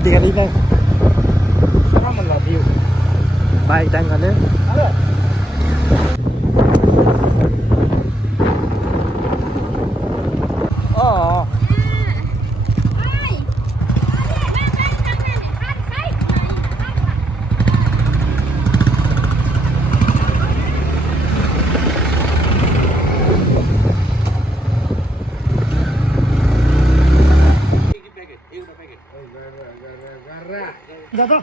tiga lima. Sama melaju. Baik tanggalnya. Oh. Jatuh.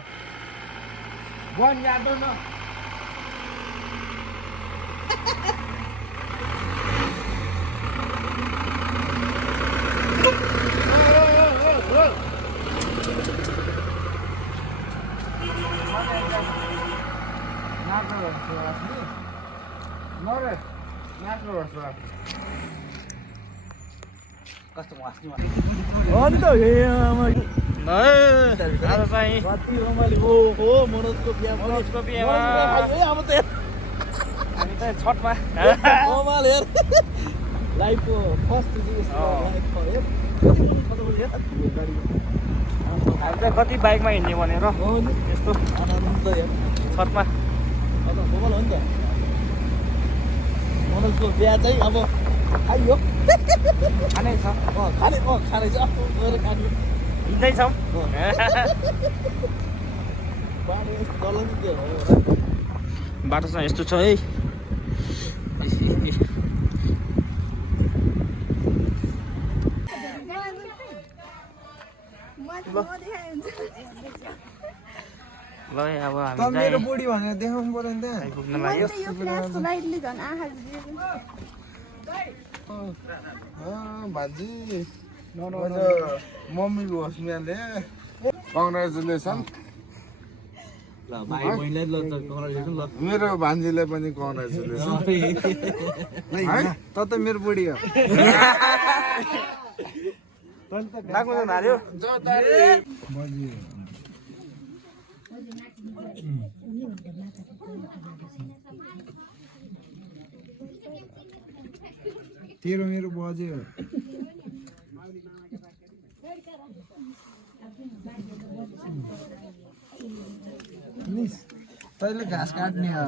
Buan jatuh no. अन्त आज चाहिँ मनोजको बिहामा हामी चाहिँ छठमा लाइफको फर्स्ट हामी चाहिँ कति बाइकमा हिँड्ने भनेर यस्तो छठमा हो नि त मनोजको बिहा चाहिँ अब खाइयो खानै छ खानै छ हिँड्दैछौँ बाटो चाहिँ यस्तो छ है ल अब हामी मेरो बुढी भनेर देखाउनु पर्यो नि त आइपुग्न लाग्यो भान्जी मम्मीको हस्पिटलले कङ्ग्रेचुलेसन मेरो भान्जीलाई पनि कङ्ग्रेचुलेसन त मेरो बुढी हो तेरो मेरो बज्यो तैँले घाँस काट्ने हो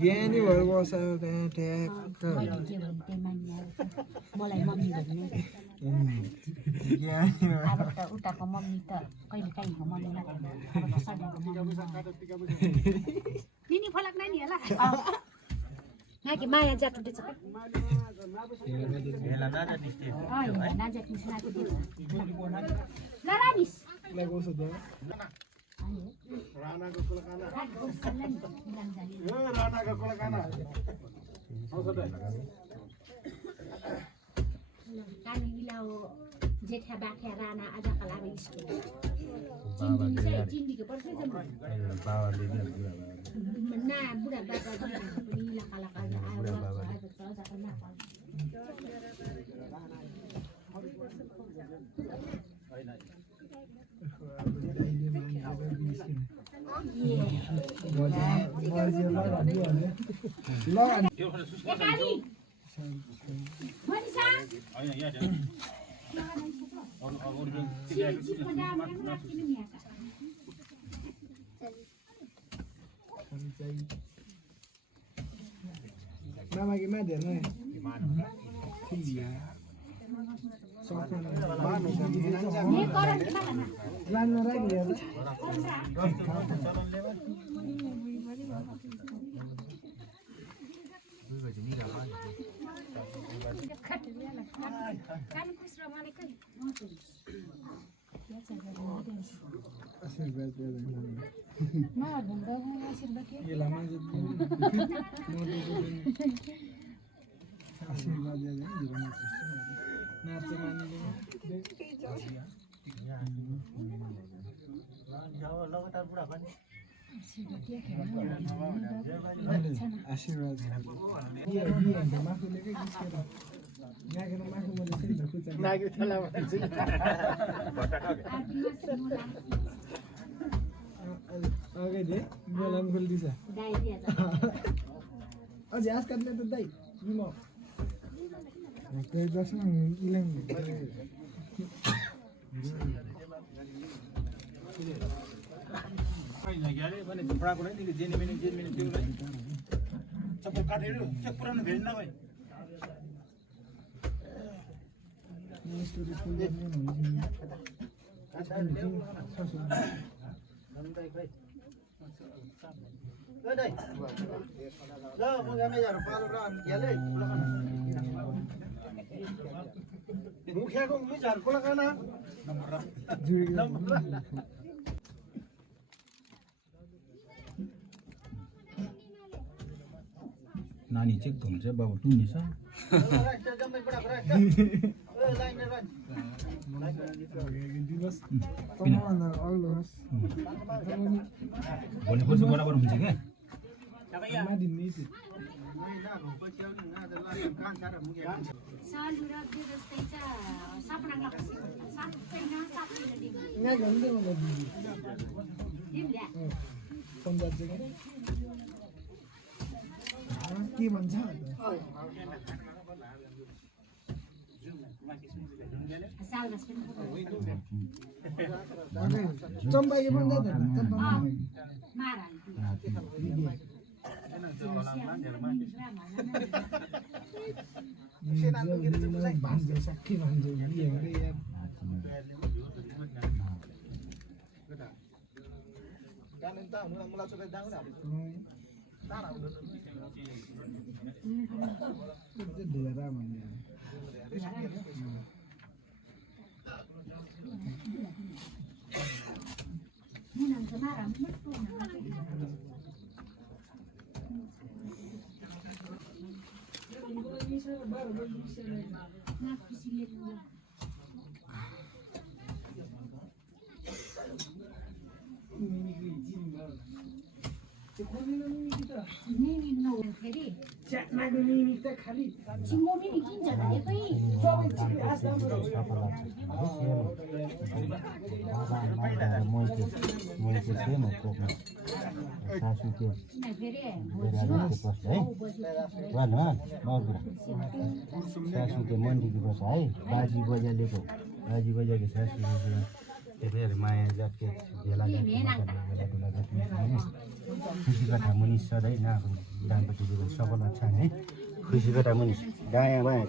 ज्ञानी भएर बस्छ ठ्याक्क मलाई मम्मी भन्ने उताको मम्मी त कहिले काहीँको मम्मी निनी फलक नानी होला नाकी माया जाटु दिन्छ हेला दादा दिस्ते हैन नाजा किन नाकी दिन्छ ल रानिस लगोस द राणाको कुलकाना ए राणाको कुलकाना आउँछ त कानी मिलाओ जेठा बाख्या राणा आजका लागि स्कुल चिन्डीको पर्छ जम्मा बाबाले ना बुढा बाबा पनि लका लका आयो बाबा Mama gimana dia nih? Iya. Soalnya mana ini koran gimana? Lana lagi ya. Kan kusramane kan. Asyik baca dengan. Nah, bunda mau asyik baca. Iya lama aja. Asyik baca dengan di mana? नाच्छ मानिले आशीर्वाद माफुले के जिस्केर नागेर माफु मैले सिधै खुचा नागेर ठला भन्छ okay they बोलाम खोल्दिछ अझै आज काट्ने त दाइ म त्यही दर्शन इलाम याले भने झुप्राको नै नि जेनी मिनी त्यो नै सबै काटेर त्यो पुरानो भेज न भाइ स्टोरी फुल गर्ने हुन्छ मुखियाको मिजाल कोला खाना नानी चेक हुन्छ बाबु टुनी छ भोलि पर्सि बराबर हुन्छ क्या के भन्छ चम्पाके पनि भान्जो सक्के भान्जो ढुरा भन्ने बाजी बजालेको बाजी बजाएको सासू माया जातके भेला खुसी कथा मुनि सधैँ नाको दाम्पत्य जीवन सफल छ है खुसी कथा मुनि दायाँ बायाँ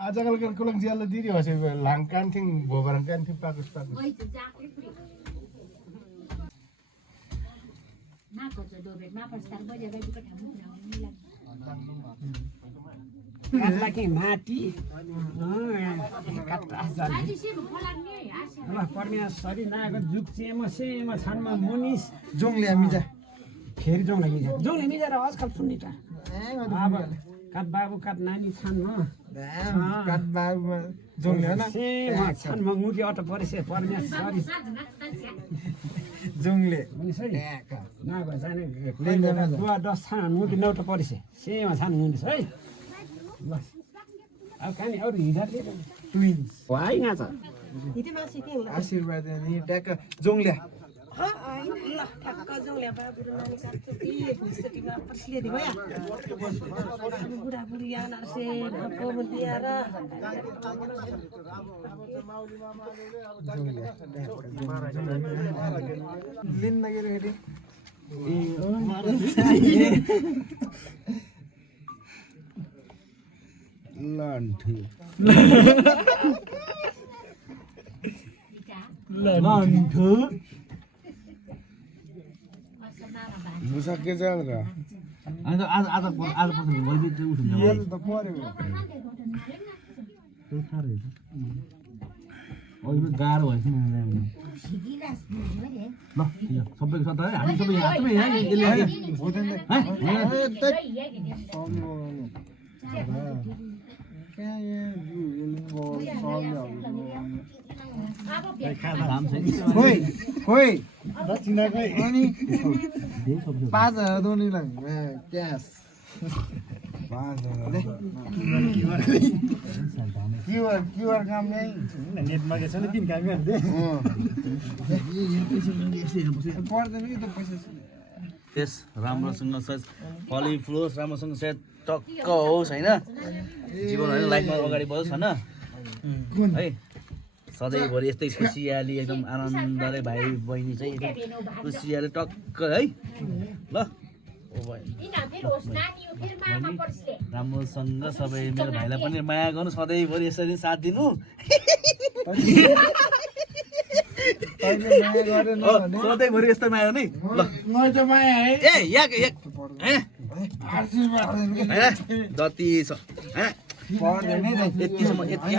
आजकल kan kulang jalan diri masih langkan ting bobaran kan ting bagus. Lagi mati, kata azal. Wah, permiasari naga jukciema sanma munis jong le amija फेरि जाउँ हामी जाउँ हामी जरा आजकल सुन्ने त अब काट बाबु काट नानी छान न काट बाबुमा जङ ल्याउन छान म मुखी अटो परेछ पर्ने सरी जुङले मनिष है नभए जाने लिँदैन बुवा 10 छाना नुटी नौटा परिसे सेमा छानु मुनिस है ल अब कानी अरू हिँड्दा ट्विन्स भाइ यहाँ छ आशीर्वाद अनि ट्याक्क जुङले लिन नगेर लन्ठु मुसके जान र अनि आज आज आज पछि भोलि चाहिँ उठ्नु यो त पर्यो अहिले गाह्रो भएछ नि ल सबैको सत्ता है हामी सबै यहाँ हुँदैन खोइ खोइ अनि 5,000 दोनी लग क्यास 5,000 क्यूआर काम नहीं नेटमा के छैन किन काम गर्दै पर्दैन नि त पैसा त्यस राम्रोसँग सज फली फ्लोस राम्रोसँग सेट टक्क होस् हैन जीवनहरु लाइफमा अगाडि बढोस् हैन है सधैँभरि यस्तै खुसियाली एकदम आनन्दले भाइ बहिनी चाहिँ एकदम खुसियाली टक्क है ल ओ भाइ राम्रोसँग सबै मेरो भाइलाई पनि माया गर्नु सधैँभरि यसरी साथ दिनु सधैँभरि यस्तो माया नै ल ए याक याक जति छ यतिसम्म यति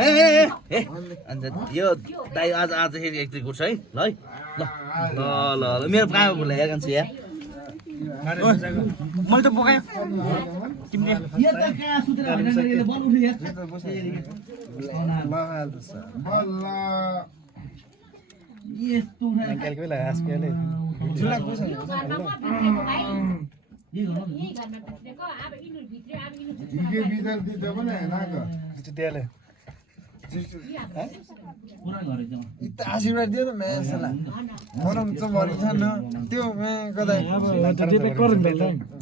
अन्त यो दाइ आज आज एकचोटि घुट्छ है ल है ल ल ल मेरो कहाँ भुलाइ छु या मैले त बोकायो तिमीले आशीर्वाद दियो न मेसला गरम त भरि छ न त्यो मे कतै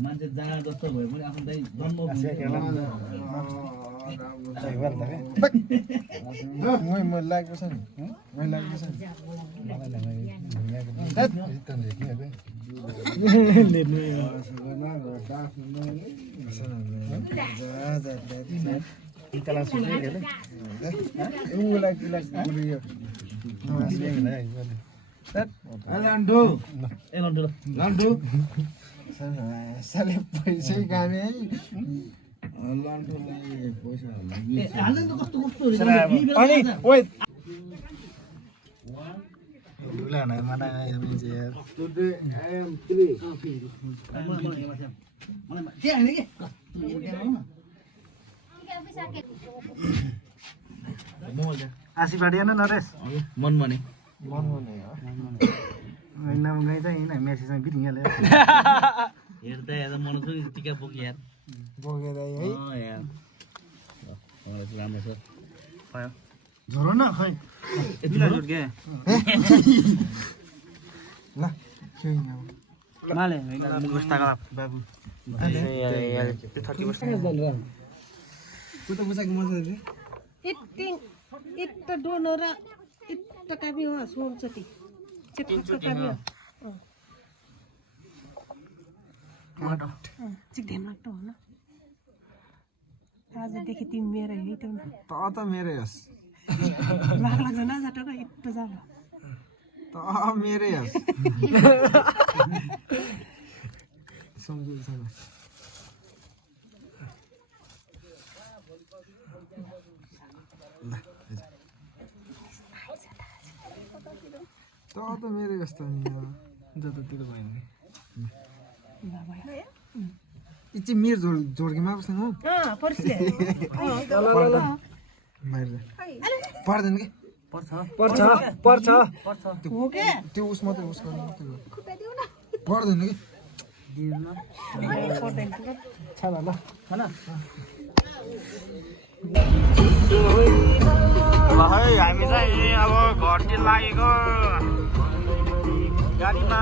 मान्छे जहाँ जस्तो भयो पनि आफ्नो दाइ जन्म म लागेको छ नि म लागेको छ साले पैसै कामे अनि ओइ आशीर्वाद न नरेश मनमा नि मेसेजमा बितिहाल्यो हेर्दा हेर्दा मन टिका बोकी यार बोकेर है यार राम्रो छ पायो झरो न खै ल माले बाबु कुता बुझाको मजा इट्टा डोनो र इट्टा काबी हो सोमचटी चेटक्क काबी हो चिक ध्यान लाग्छ हो न आजदेखि तिमी मेरो है त मेरै होस् लाग लाग्छ न जाटो र इट्टा जाल त मेरै होस् सम्झु छैन त मेरै होस् त नि जतातिर भयो नि इच्ची मिर जोडकीमा बस्नु हो पर्सी पर्दैन कि पर्छ पर्छ पर्छ हो क्या त्यो उस मात्रै उस गर्नु मात्रै हो। पर्दैन कि पर्दैन त छ ल ल है हामी चाहिँ अब घरतिर लागेको गाडीमा